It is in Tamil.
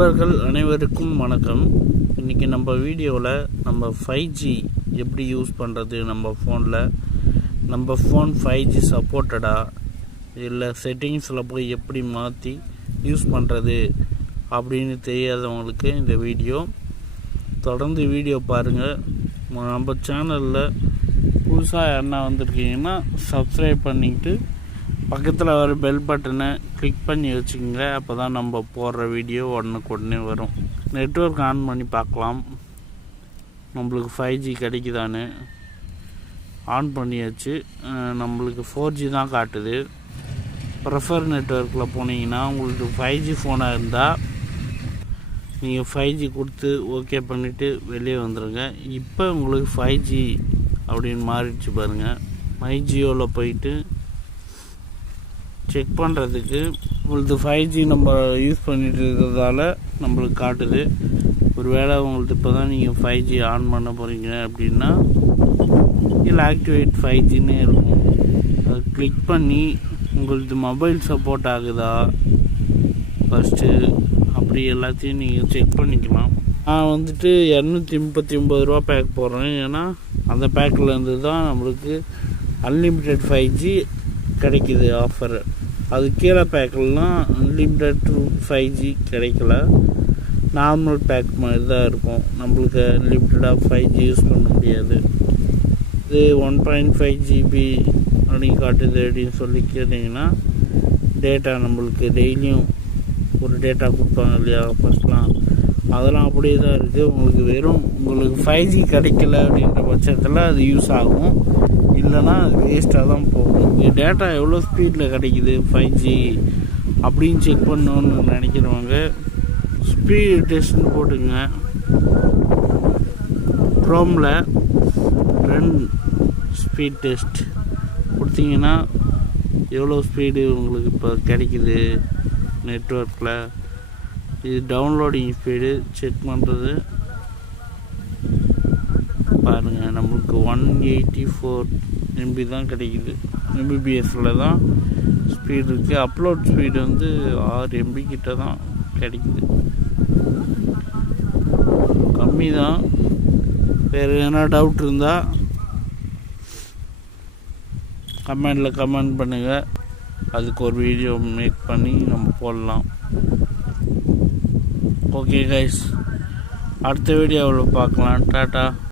நண்பர்கள் அனைவருக்கும் வணக்கம். இன்றைக்கி நம்ம வீடியோவில் நம்ம 5G எப்படி யூஸ் பண்ணுறது, நம்ம ஃபோன் 5G சப்போர்ட்டடா இல்லை செட்டிங்ஸில் போய் எப்படி மாற்றி யூஸ் பண்ணுறது அப்படின்னு தெரியாதவங்களுக்கு இந்த வீடியோ. தொடர்ந்து வீடியோ பாருங்கள். நம்ம சேனலில் புதுசாக யாருன்னா வந்திருக்கீங்கன்னா சப்ஸ்கிரைப் பண்ணிக்கிட்டு பக்கத்தில் வர பெல் பட்டனை கிளிக் பண்ணி வச்சுக்கோங்க. அப்போ தான் நம்ம போடுற வீடியோ உடனே வரும். நெட்வொர்க் ஆன் பண்ணி பார்க்கலாம் நம்மளுக்கு 5G கிடைக்குதான்னு. ஆன் பண்ணியாச்சு. நம்மளுக்கு 4G தான் காட்டுது. ப்ரிஃபர் நெட்வொர்க்கில் போனீங்கன்னா உங்களுக்கு 5G ஃபோனாக இருந்தால் நீங்கள் 5G கொடுத்து ஓகே பண்ணிவிட்டு வெளியே வந்துடுங்க. இப்போ உங்களுக்கு 5G அப்படின்னு மாறிடுச்சு பாருங்கள். மை ஜியோவில் போயிட்டு செக் பண்ணுறதுக்கு உங்களுக்கு 5G நம்ம யூஸ் பண்ணிட்டு இருக்கிறதால நம்மளுக்கு காட்டுது. ஒரு வேளை உங்களுக்கு இப்போ தான் நீங்கள் 5G ஆன் பண்ண போகிறீங்க அப்படின்னா இல்லை ஆக்டிவேட் 5Gன்னு இருக்கும். அதை கிளிக் பண்ணி உங்களுக்கு மொபைல் சப்போர்ட் ஆகுதா ஃபஸ்ட்டு அப்படி எல்லாத்தையும் நீங்கள் செக் பண்ணிக்கலாம். நான் வந்துட்டு 239 ரூபா பேக் போடுறேன். ஏன்னா அந்த பேக்கில் இருந்து தான் நம்மளுக்கு அன்லிமிட்டெட் 5G கிடைக்கிது ஆஃபர். அது கீழே பேக்கெல்லாம் அன்லிமிட்டெட் 5G கிடைக்கல. நார்மல் பேக் மாதிரி தான் இருக்கும். நம்மளுக்கு அன்லிமிட்டடாக 5G யூஸ் பண்ண முடியாது. இது 1.5 GB அப்படின்னு காட்டுது அப்படின்னு சொல்லி கேட்டிங்கன்னா டேட்டா நம்மளுக்கு டெய்லியும் ஒரு டேட்டா கொடுப்பாங்க இல்லையா ஃபஸ்ட்லாம், அதெல்லாம் அப்படியே தான் இருக்குது. உங்களுக்கு 5G கிடைக்கல அப்படின்ற பட்சத்தில் அது யூஸ் ஆகும், இல்லைன்னா அது வேஸ்ட்டாக தான் போகும். டேட்டா எவ்வளோ ஸ்பீடில் கிடைக்குது 5G அப்படின்னு செக் பண்ணணுன்னு நினைக்கிறவங்க ஸ்பீடு டெஸ்ட்னு போட்டுங்க. க்ரோமில் ரன் ஸ்பீட் டெஸ்ட் கொடுத்தீங்கன்னா எவ்வளோ ஸ்பீடு உங்களுக்கு இப்போ கிடைக்குது நெட்வொர்க்கில். இது டவுன்லோடிங் ஸ்பீடு செக் பண்ணுறது பாருங்கள். நம்மளுக்கு 184 MB தான் கிடைக்குது. MBPSல தான் ஸ்பீடு இருக்குது. அப்லோட் ஸ்பீடு வந்து 6 MB கிட்ட தான் கிடைக்குது. கம்மி தான். வேறு எதனா டவுட் இருந்தால் கமெண்ட் பண்ணுங்கள். அதுக்கு ஒரு வீடியோ மேக் பண்ணி நம்ம போடலாம். ஓகே கைஸ், அடுத்த வீடியோவில் பார்க்கலாம். டாட்டா.